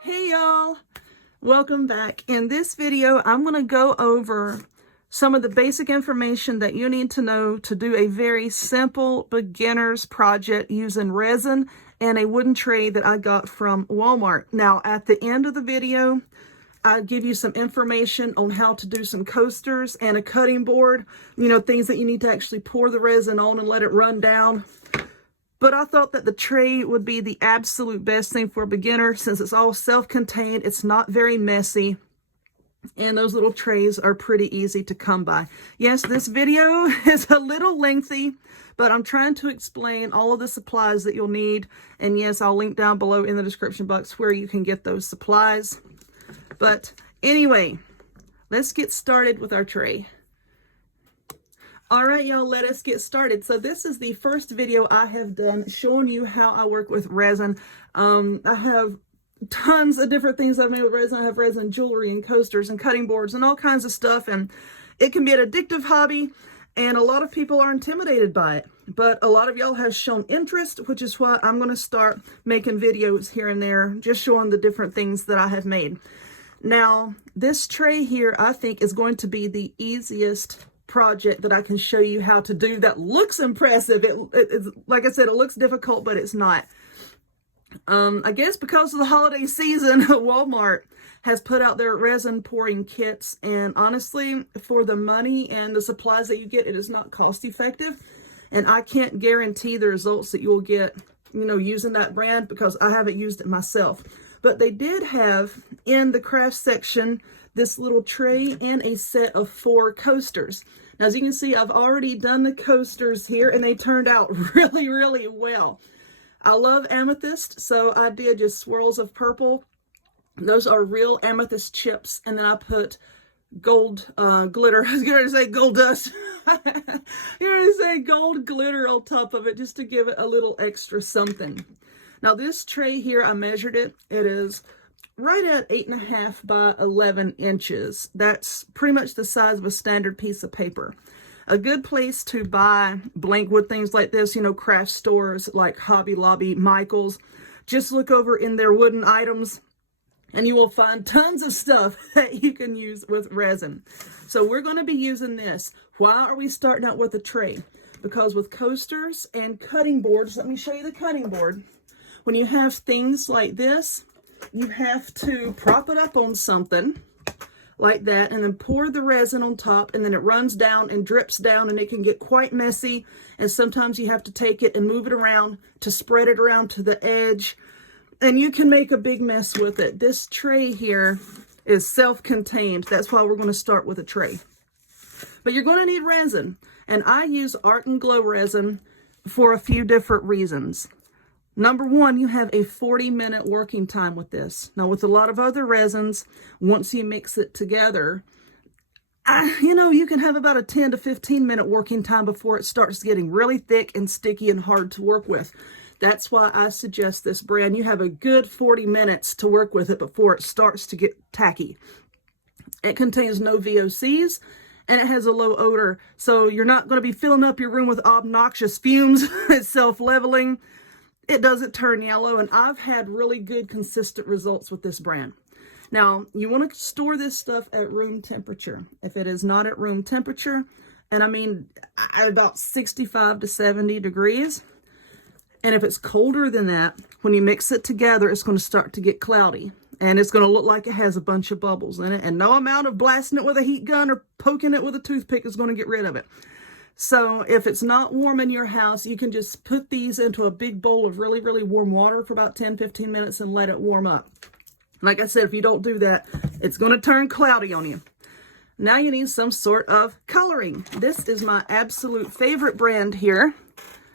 Hey y'all, welcome back. In this video, I'm going to go over some of the basic information that you need to know to do a very simple beginner's project using resin and a wooden tray that I got from Walmart. Now, at the end of the video, I'll give you some information on how to do some coasters and a cutting board, things that you need to actually pour the resin on and let it run down. But I thought that the tray would be the absolute best thing for a beginner since it's all self-contained, it's not very messy, and those little trays are pretty easy to come by. Yes, this video is a little lengthy, but I'm trying to explain all of the supplies that you'll need. And yes, I'll link down below in the description box where you can get those supplies. But anyway, let's get started with our tray. All right, y'all, let us get started. So this is the first video I have done showing you how I work with resin. I have tons of different things I've made with resin. I have resin jewelry and coasters and cutting boards and all kinds of stuff. And it can be an addictive hobby, and a lot of people are intimidated by it. But a lot of y'all have shown interest, which is why I'm going to start making videos here and there, just showing the different things that I have made. Now, this tray here, I think, is going to be the easiest project that I can show you how to do that looks impressive. It's like I said, it looks difficult, but it's not. I guess because of the holiday season, Walmart has put out their resin pouring kits, and honestly, for the money and the supplies that you get, it is not cost effective, and I can't guarantee the results that you'll get, using that brand because I haven't used it myself. But they did have in the craft section this little tray and a set of 4 coasters. Now, as you can see, I've already done the coasters here and they turned out really, really well. I love amethyst, so I did just swirls of purple. Those are real amethyst chips, and then I put gold glitter. I was going to say gold dust. You're going to say gold glitter on top of it just to give it a little extra something. Now, this tray here, I measured it. It is right at 8.5 by 11 inches. That's pretty much the size of a standard piece of paper. A good place to buy blank wood things like this, craft stores like Hobby Lobby, Michael's. Just look over in their wooden items and you will find tons of stuff that you can use with resin. So we're going to be using this. Why are we starting out with a tray? Because with coasters and cutting boards, let me show you the cutting board. When you have things like this, you have to prop it up on something like that and then pour the resin on top, and then it runs down and drips down, and it can get quite messy, and sometimes you have to take it and move it around to spread it around to the edge, and you can make a big mess with it. This tray here is self-contained. That's why we're going to start with a tray. But you're going to need resin, and I use Art and Glow resin for a few different reasons. Number one, you have a 40-minute working time with this. Now, with a lot of other resins, once you mix it together, you can have about a 10 to 15-minute working time before it starts getting really thick and sticky and hard to work with. That's why I suggest this brand. You have a good 40 minutes to work with it before it starts to get tacky. It contains no VOCs, and it has a low odor, so you're not going to be filling up your room with obnoxious fumes. It's self-leveling. It doesn't turn yellow, and I've had really good, consistent results with this brand. Now, you want to store this stuff at room temperature. If it is not at room temperature, and I mean about 65 to 70 degrees, and if it's colder than that, when you mix it together, it's going to start to get cloudy, and it's going to look like it has a bunch of bubbles in it, and no amount of blasting it with a heat gun or poking it with a toothpick is going to get rid of it. So if it's not warm in your house, you can just put these into a big bowl of really, really warm water for about 10-15 minutes and let it warm up. Like I said, if you don't do that, it's going to turn cloudy on you. Now you need some sort of coloring. This is my absolute favorite brand here.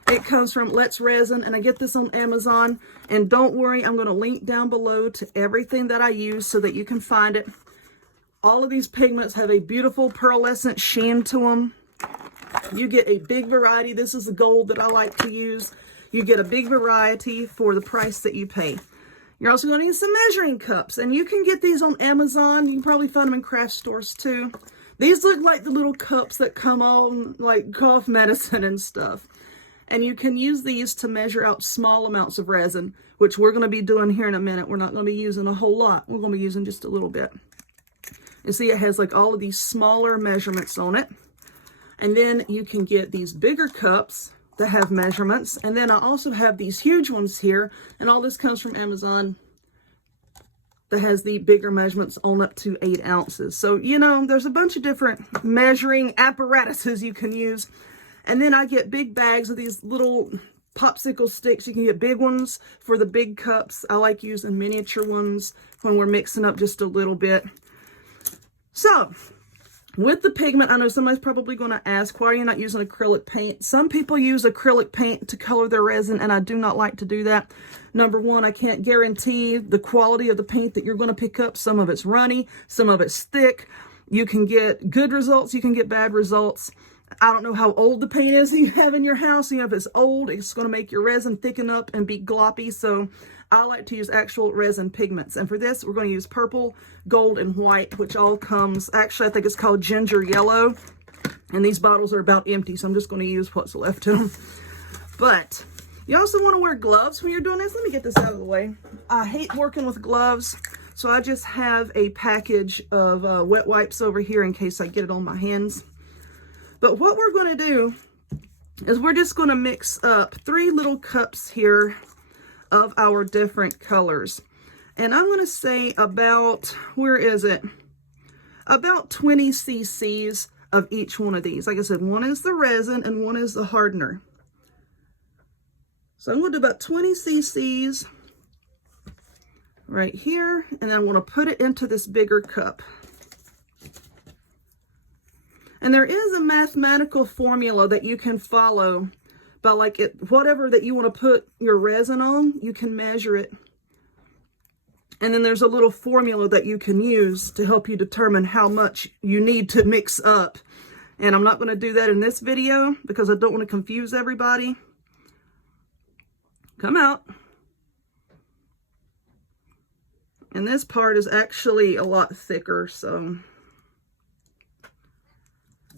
It comes from Let's Resin, and I get this on Amazon. And don't worry, I'm going to link down below to everything that I use so that you can find it. All of these pigments have a beautiful pearlescent sheen to them. You get a big variety. This is the gold that I like to use. You get a big variety for the price that you pay. You're also going to need some measuring cups, and you can get these on Amazon. You can probably find them in craft stores too. These look like the little cups that come on like cough medicine and stuff. And you can use these to measure out small amounts of resin, which we're going to be doing here in a minute. We're not going to be using a whole lot. We're going to be using just a little bit. You see it has like all of these smaller measurements on it. And then you can get these bigger cups that have measurements. And then I also have these huge ones here. And all this comes from Amazon that has the bigger measurements on up to 8 ounces. So, you know, there's a bunch of different measuring apparatuses you can use. And then I get big bags of these little popsicle sticks. You can get big ones for the big cups. I like using miniature ones when we're mixing up just a little bit. So, with the pigment, I know somebody's probably going to ask, why are you not using acrylic paint? Some people use acrylic paint to color their resin, and I do not like to do that. Number one, I can't guarantee the quality of the paint that you're going to pick up. Some of it's runny, some of it's thick. You can get good results, you can get bad results. I don't know how old the paint is you have in your house. You know, if it's old, it's going to make your resin thicken up and be gloppy. So I like to use actual resin pigments. And for this, we're going to use purple, gold, and white, which all comes, actually, I think it's called ginger yellow. And these bottles are about empty, so I'm just going to use what's left in them. But you also want to wear gloves when you're doing this. Let me get this out of the way. I hate working with gloves, so I just have a package of wet wipes over here in case I get it on my hands. But what we're going to do is we're just going to mix up 3 little cups here of our different colors. And I'm going to say about, where is it? About 20 cc's of each one of these. Like I said, one is the resin and one is the hardener. So I'm going to do about 20 cc's right here. And then I want to put it into this bigger cup. And there is a mathematical formula that you can follow by like whatever that you want to put your resin on, you can measure it. And then there's a little formula that you can use to help you determine how much you need to mix up. And I'm not going to do that in this video because I don't want to confuse everybody. Come out. And this part is actually a lot thicker, so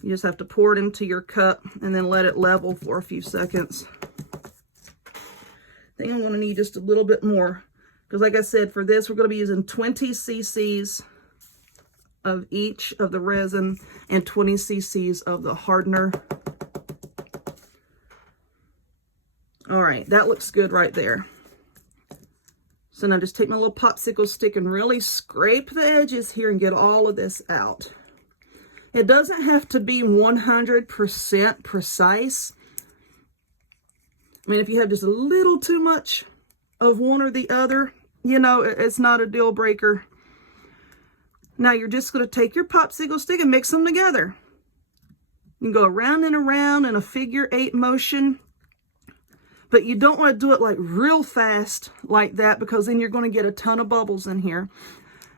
you just have to pour it into your cup and then let it level for a few seconds. I think I'm going to need just a little bit more because, like I said, for this we're going to be using 20 cc's of each of the resin and 20 cc's of the hardener. All right, that looks good right there. So now just take my little popsicle stick and really scrape the edges here and get all of this out. It doesn't have to be 100% precise. I mean, if you have just a little too much of one or the other, you know, it's not a deal breaker. Now you're just going to take your popsicle stick and mix them together. You can go around and around in a figure 8 motion. But you don't want to do it like real fast like that because then you're going to get a ton of bubbles in here.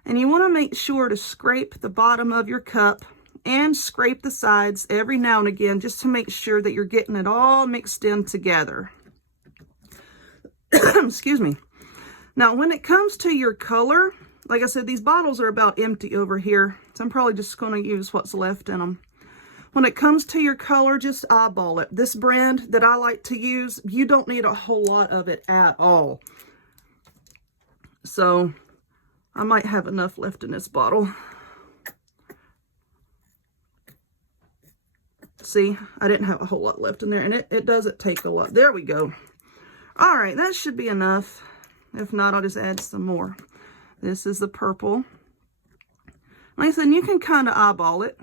And you want to make sure to scrape the bottom of your cup and scrape the sides every now and again just to make sure that you're getting it all mixed in together. Excuse me. Now, when it comes to your color, like I said, these bottles are about empty over here, so I'm probably just going to use what's left in them. When it comes to your color, just eyeball it. This brand that I like to use, you don't need a whole lot of it at all. So, I might have enough left in this bottle. See, I didn't have a whole lot left in there, and it doesn't take a lot. There we go. All right, that should be enough. If not, I'll just add some more. This is the purple. Like I said, you can kind of eyeball it.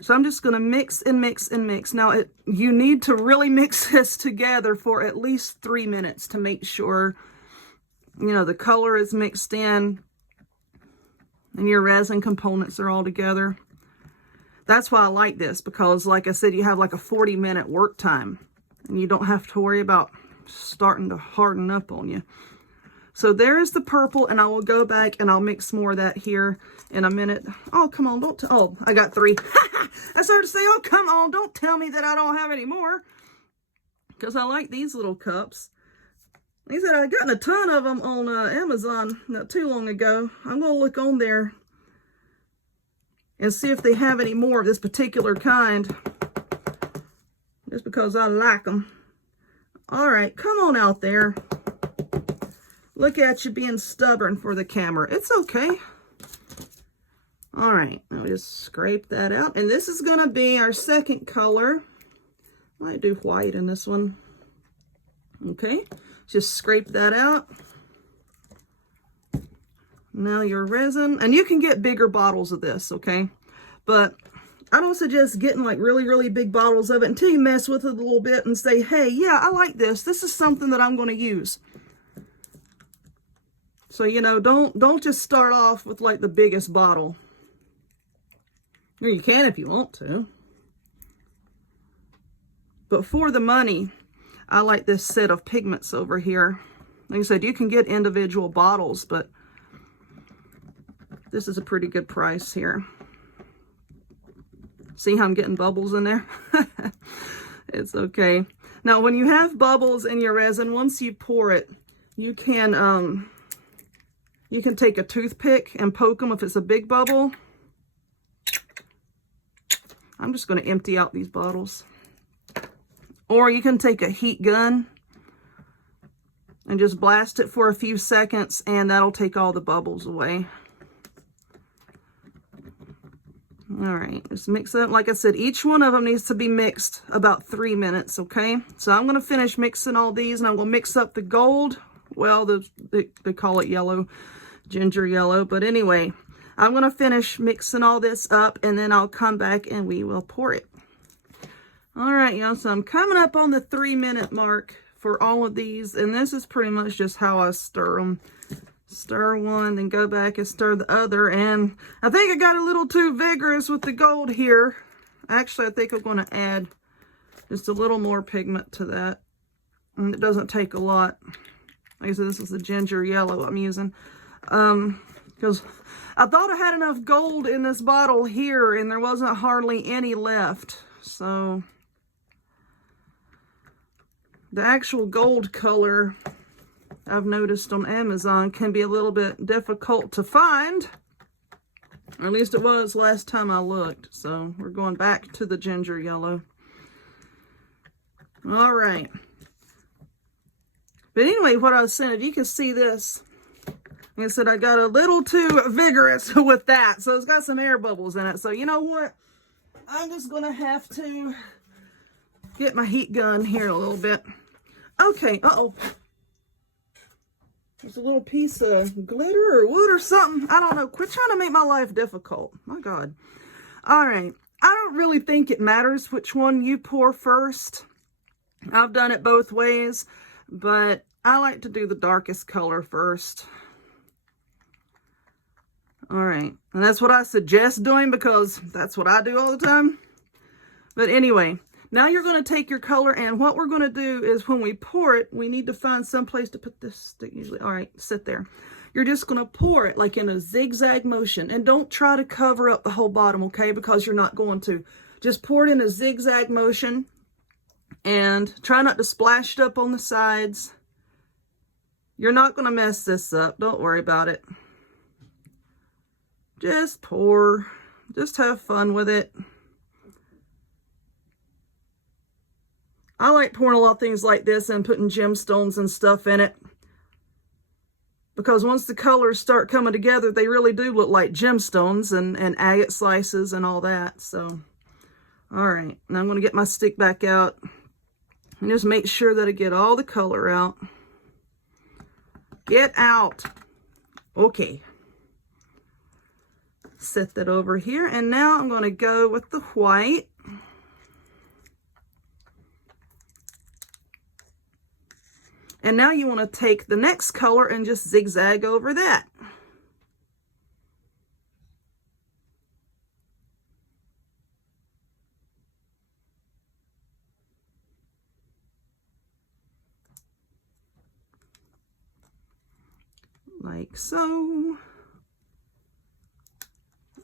So I'm just going to mix and mix and mix. Now, you need to really mix this together for at least 3 minutes to make sure, you know, the color is mixed in and your resin components are all together. That's why I like this, because like I said, you have like a 40-minute work time and you don't have to worry about starting to harden up on you. So there's the purple, and I will go back and I'll mix more of that here in a minute. Oh, come on, don't oh, I got 3. I started to say, oh, come on, don't tell me that I don't have any more. Because I like these little cups. Like I said, I got a ton of them on Amazon not too long ago. I'm going to look on there and see if they have any more of this particular kind. just because I like them. All right, come on out there. Look at you being stubborn for the camera. It's okay. All right, now we just scrape that out. And this is going to be our second color. I might do white in this one. Okay, just scrape that out. Now your resin, and you can get bigger bottles of this, okay? But I don't suggest getting like really big bottles of it until you mess with it a little bit and say, hey, yeah, I like this. This is something that I'm going to use. So, you know, don't just start off with like the biggest bottle. Or you can if you want to. But for the money, I like this set of pigments over here. Like I said, you can get individual bottles, but this is a pretty good price here. See how I'm getting bubbles in there? It's okay. Now, when you have bubbles in your resin, once you pour it, you can take a toothpick and poke them if it's a big bubble. I'm just going to empty out these bottles. Or you can take a heat gun and just blast it for a few seconds, and that'll take all the bubbles away. All right, just mix it up. Like I said, each one of them needs to be mixed about 3 minutes, okay? So I'm going to finish mixing all these, and I'm going to mix up the gold. Well, they call it yellow, ginger yellow. But anyway, I'm going to finish mixing all this up, and then I'll come back and we will pour it. All right, y'all, so I'm coming up on the 3-minute mark for all of these, and this is pretty much just how I stir them. Stir one, then go back and stir the other, and I think I got a little too vigorous with the gold here. Actually, I think I'm going to add just a little more pigment to that, and it doesn't take a lot. Like I said, this is the ginger yellow I'm using, because I thought I had enough gold in this bottle here, and there wasn't hardly any left, so the actual gold color, I've noticed on Amazon, can be a little bit difficult to find. Or at least it was last time I looked. So we're going back to the ginger yellow. All right. But anyway, what I was saying, if you can see this, like I said, I got a little too vigorous with that. So it's got some air bubbles in it. So you know what? I'm just going to have to get my heat gun here a little bit. Okay, uh-oh. There's a little piece of glitter or wood or something. I don't know. Quit trying to make my life difficult. My God. All right. I don't really think it matters which one you pour first. I've done it both ways, but I like to do the darkest color first. All right. And that's what I suggest doing because that's what I do all the time. But anyway, now you're going to take your color, and what we're going to do is when we pour it, we need to find some place to put this stick usually. All right, sit there. You're just going to pour it like in a zigzag motion, and don't try to cover up the whole bottom, okay? Because you're not going to. Just pour it in a zigzag motion, and try not to splash it up on the sides. You're not going to mess this up. Don't worry about it. Just pour. Just have fun with it. I like pouring a lot of things like this and putting gemstones and stuff in it. Because once the colors start coming together, they really do look like gemstones and agate slices and all that. So, all right. Now I'm going to get my stick back out. And just make sure that I get all the color out. Get out. Okay. Set that over here. And now I'm going to go with the white. And now you want to take the next color and just zigzag over that. Like so.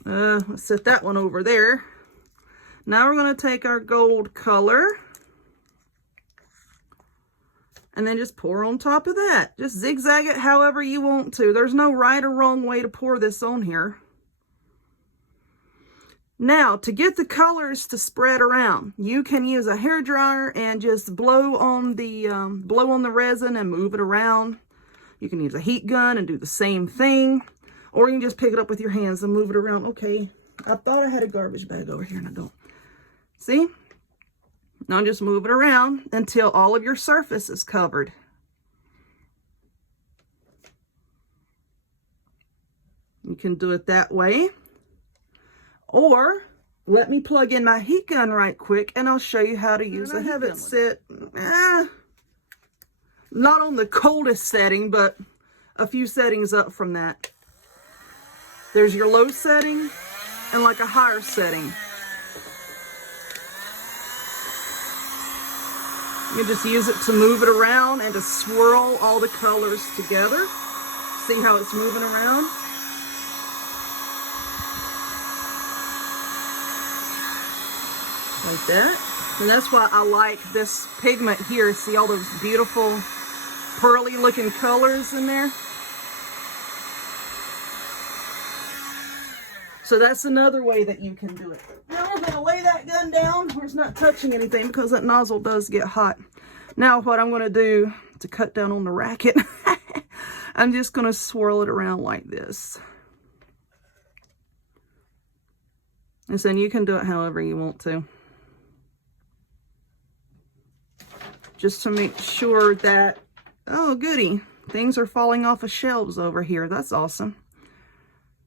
Let's set that one over there. Now we're going to take our gold color. And then just pour on top of that. Just zigzag it however you want to. There's no right or wrong way to pour this on here. Now, to get the colors to spread around, you can use a hair dryer and just blow on the resin and move it around. You can use a heat gun and do the same thing, or you can just pick it up with your hands and move it around. Okay, I thought I had a garbage bag over here and I don't. See? Now just move it around until all of your surface is covered. You can do it that way. Or let me plug in my heat gun right quick and I'll show you how to use it. I have it set, not on the coldest setting, but a few settings up from that. There's your low setting and like a higher setting. You just use it to move it around and to swirl all the colors together. See how it's moving around? Like that. And that's why I like this pigment here. See all those beautiful pearly looking colors in there? So that's another way that you can do it. Now we're going to lay that gun down where it's not touching anything because that nozzle does get hot. Now what I'm going to do to cut down on the racket, I'm just going to swirl it around like this. And then you can do it however you want to. Just to make sure that, oh goody, things are falling off of shelves over here. That's awesome.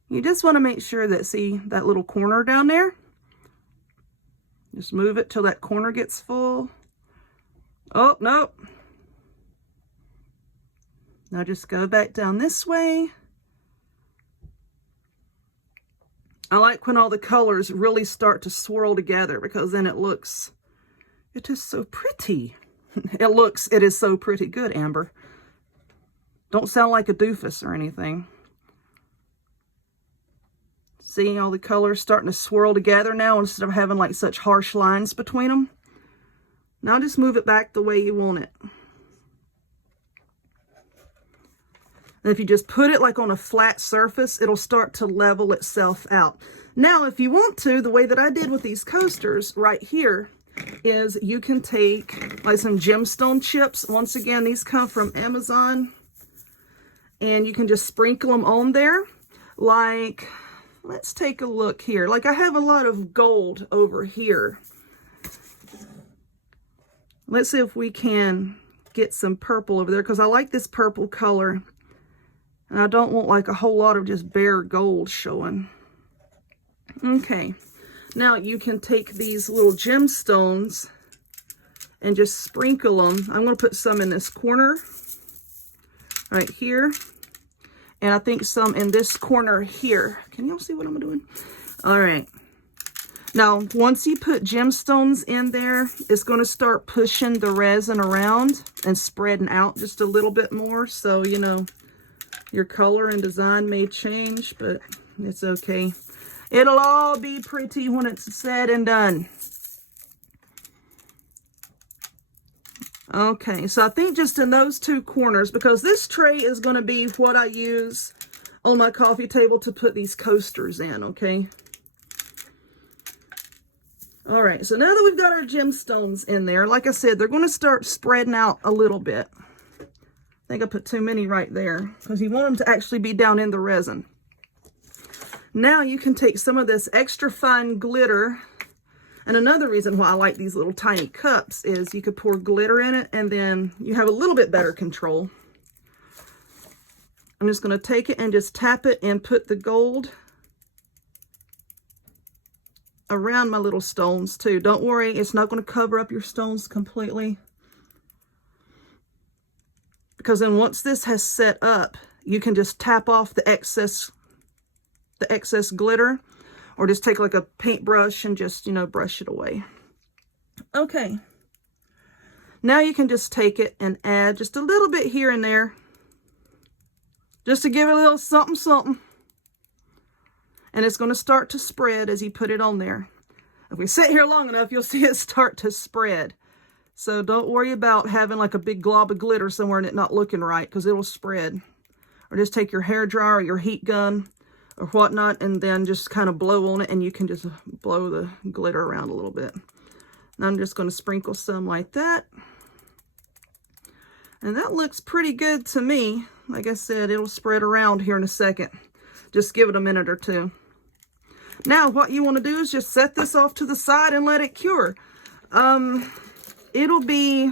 You just want to make sure that, see that little corner down there? Just move it till that corner gets full. Oh, nope. Now just go back down this way. I like when all the colors really start to swirl together because then it is so pretty. It is so pretty. Good, Amber. Don't sound like a doofus or anything. Seeing all the colors starting to swirl together now instead of having like such harsh lines between them. Now just move it back the way you want it. And if you just put it like on a flat surface, it'll start to level itself out. Now, if you want to, the way that I did with these coasters right here is you can take like some gemstone chips. Once again, these come from Amazon. And you can just sprinkle them on there. Like, let's take a look here. Like I have a lot of gold over here. Let's see if we can get some purple over there because I like this purple color. And I don't want like a whole lot of just bare gold showing. Okay. Now you can take these little gemstones and just sprinkle them. I'm going to put some in this corner right here. And I think some in this corner here. Can y'all see what I'm doing? All right. Now, once you put gemstones in there, it's going to start pushing the resin around and spreading out just a little bit more. So, you know, your color and design may change, but it's okay. It'll all be pretty when it's said and done. Okay, so I think just in those two corners, because this tray is going to be what I use on my coffee table to put these coasters in, okay? All right, so now that we've got our gemstones in there, like I said, they're going to start spreading out a little bit. I think I put too many right there because you want them to actually be down in the resin. Now you can take some of this extra fine glitter. And another reason why I like these little tiny cups is you could pour glitter in it and then you have a little bit better control. I'm just going to take it and just tap it and put the gold around my little stones too. Don't worry, it's not going to cover up your stones completely. Because then once this has set up, you can just tap off the excess glitter. Or just take like a paintbrush and just, you know, brush it away. Okay. Now you can just take it and add just a little bit here and there. Just to give it a little something, something. And it's going to start to spread as you put it on there. If we sit here long enough, you'll see it start to spread. So don't worry about having like a big glob of glitter somewhere and it not looking right, because it'll spread. Or just take your hair dryer or your heat gun. or whatnot, and then just kind of blow on it, and you can just blow the glitter around a little bit. And I'm just going to sprinkle some like that. And that looks pretty good to me. Like I said, it'll spread around here in a second. Just give it a minute or two. Now, what you want to do is just set this off to the side and let it cure. It'll be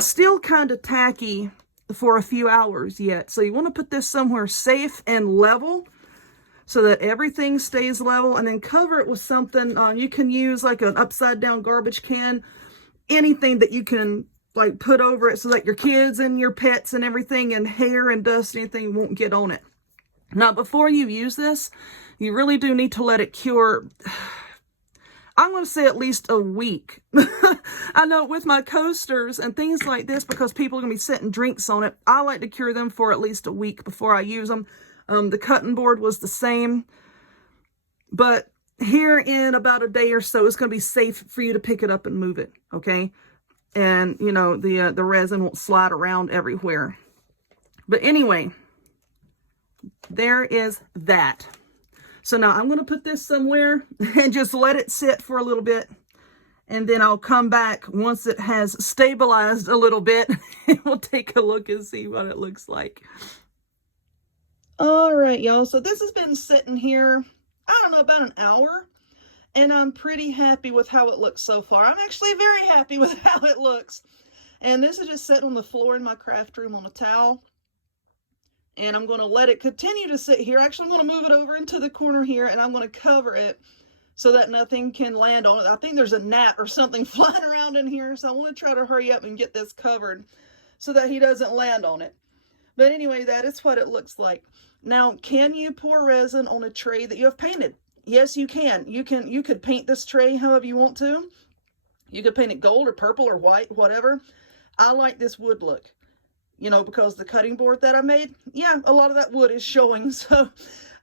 still kind of tacky for a few hours yet. So you want to put this somewhere safe and level so that everything stays level, and then cover it with something. You can use like an upside down garbage can, anything that you can like put over it so that your kids and your pets and everything and hair and dust, anything won't get on it. Now, before you use this, you really do need to let it cure. I'm going to say at least a week. I know with my coasters and things like this, because people are going to be setting drinks on it, I like to cure them for at least a week before I use them. The cutting board was the same. But here in about a day or so, it's going to be safe for you to pick it up and move it, okay? And, you know, the resin won't slide around everywhere. But anyway, there is that. So now I'm going to put this somewhere and just let it sit for a little bit. And then I'll come back once it has stabilized a little bit. And we'll take a look and see what it looks like. All right, y'all. So this has been sitting here, I don't know, about an hour. And I'm pretty happy with how it looks so far. I'm actually very happy with how it looks. And this is just sitting on the floor in my craft room on a towel. And I'm going to let it continue to sit here. Actually, I'm going to move it over into the corner here, and I'm going to cover it so that nothing can land on it. I think there's a gnat or something flying around in here, so I want to try to hurry up and get this covered so that he doesn't land on it. But anyway, that is what it looks like. Now, can you pour resin on a tray that you have painted? Yes, you can. You could paint this tray however you want to. You could paint it gold or purple or white, whatever. I like this wood look. You know, because the cutting board that I made, yeah, a lot of that wood is showing. So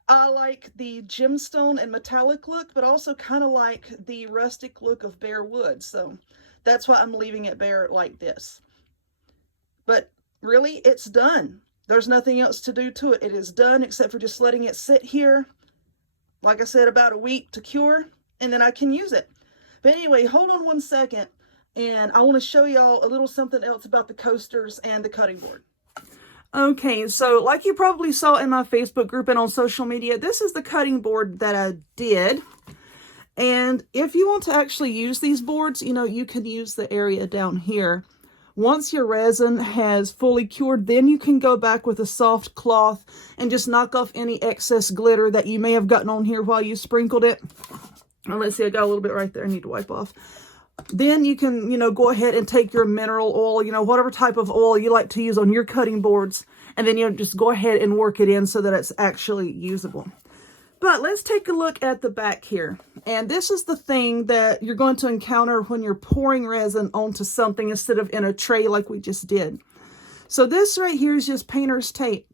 I like the gemstone and metallic look, but also kind of like the rustic look of bare wood. So that's why I'm leaving it bare like this. But really, it's done. There's nothing else to do to it. It is done except for just letting it sit here, like I said, about a week to cure, and then I can use it. But anyway, hold on one second. And I want to show y'all a little something else about the coasters and the cutting board. Okay, so like you probably saw in my Facebook group and on social media, this is the cutting board that I did. And if you want to actually use these boards, you know, you can use the area down here. Once your resin has fully cured, then you can go back with a soft cloth and just knock off any excess glitter that you may have gotten on here while you sprinkled it. Oh, let's see, I got a little bit right there I need to wipe off. Then you can, you know, go ahead and take your mineral oil, you know, whatever type of oil you like to use on your cutting boards, and then, you know, just go ahead and work it in so that it's actually usable. But let's take a look at the back here. And this is the thing that you're going to encounter when you're pouring resin onto something instead of in a tray like we just did. So this right here is just painter's tape.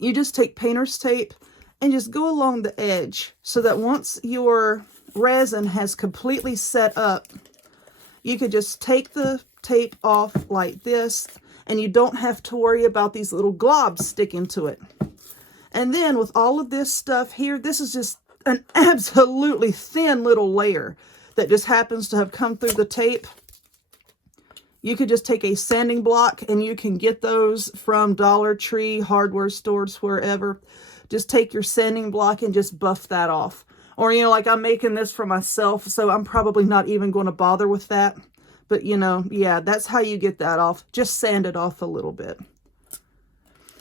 You just take painter's tape and just go along the edge so that once your resin has completely set up, you could just take the tape off like this, and you don't have to worry about these little globs sticking to it. And then with all of this stuff here, this is just an absolutely thin little layer that just happens to have come through the tape. You could just take a sanding block, and you can get those from Dollar Tree, hardware stores, wherever. Just take your sanding block and just buff that off. Or, you know, like I'm making this for myself, so I'm probably not even going to bother with that. But, you know, yeah, that's how you get that off. Just sand it off a little bit.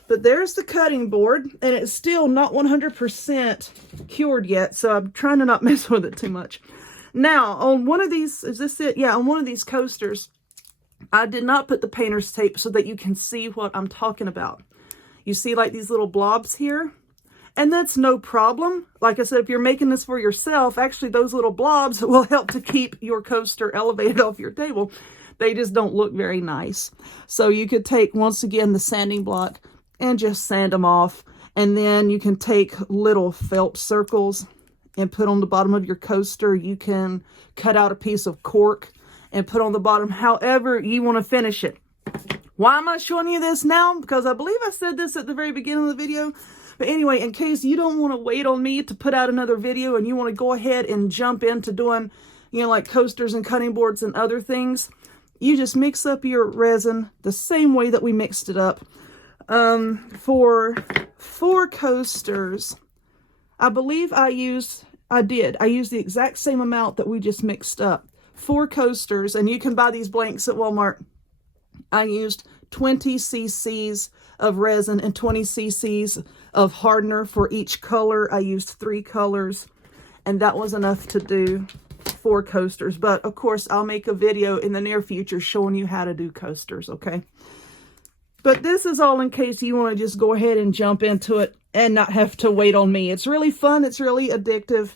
But there's the cutting board, and it's still not 100% cured yet, so I'm trying to not mess with it too much. Now, on one of these, is this it? Yeah, on one of these coasters, I did not put the painter's tape so that you can see what I'm talking about. You see like these little blobs here? And that's no problem. Like I said, if you're making this for yourself, actually those little blobs will help to keep your coaster elevated off your table. They just don't look very nice. So you could take, once again, the sanding block and just sand them off. And then you can take little felt circles and put on the bottom of your coaster. You can cut out a piece of cork and put on the bottom however you want to finish it. Why am I showing you this now? Because I believe I said this at the very beginning of the video. But anyway, in case you don't want to wait on me to put out another video and you want to go ahead and jump into doing, you know, like coasters and cutting boards and other things, you just mix up your resin the same way that we mixed it up. For 4 coasters, I believe I used the exact same amount that we just mixed up. 4 coasters, and you can buy these blanks at Walmart. I used 20 cc's of resin and 20 cc's of hardener for each color. I used 3 colors, and that was enough to do 4 coasters. But of course, I'll make a video in the near future showing you how to do coasters, okay? But this is all in case you want to just go ahead and jump into it and not have to wait on me. It's really fun. It's really addictive.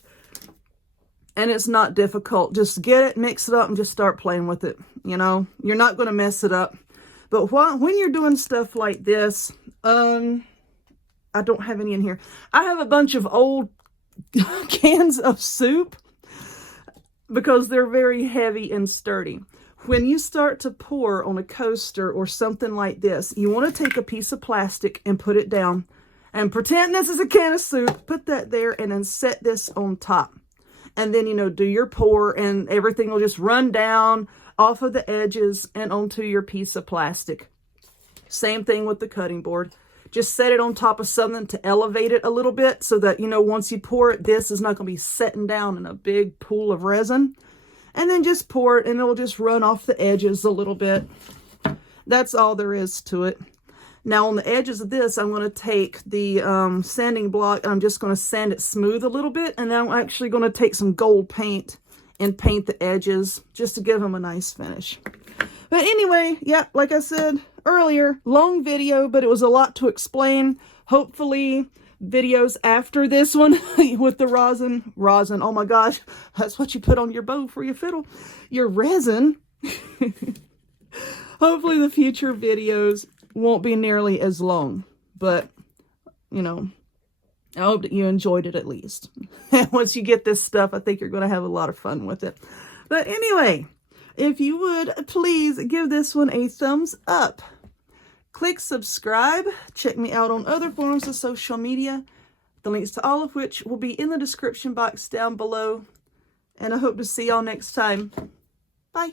And it's not difficult. Just get it, mix it up, and just start playing with it. You know, you're not going to mess it up. But when you're doing stuff like this, I don't have any in here. I have a bunch of old cans of soup because they're very heavy and sturdy. When you start to pour on a coaster or something like this, you want to take a piece of plastic and put it down and pretend this is a can of soup. Put that there and then set this on top. And then, you know, do your pour and everything will just run down off of the edges and onto your piece of plastic. Same thing with the cutting board. Just set it on top of something to elevate it a little bit so that, you know, once you pour it, this is not going to be setting down in a big pool of resin. And then just pour it and it'll just run off the edges a little bit. That's all there is to it. Now on the edges of this, I'm going to take the sanding block and I'm just going to sand it smooth a little bit. And then I'm actually going to take some gold paint and paint the edges just to give them a nice finish. But anyway, yeah, like I said earlier, long video, but it was a lot to explain. Hopefully videos after this one with the rosin, oh my gosh, that's what you put on your bow for your fiddle, your resin. Hopefully the future videos won't be nearly as long, but you know, I hope that you enjoyed it at least. Once you get this stuff, I think you're going to have a lot of fun with it. But anyway, if you would please give this one a thumbs up. Click subscribe. Check me out on other forms of social media, the links to all of which will be in the description box down below. And I hope to see y'all next time. Bye.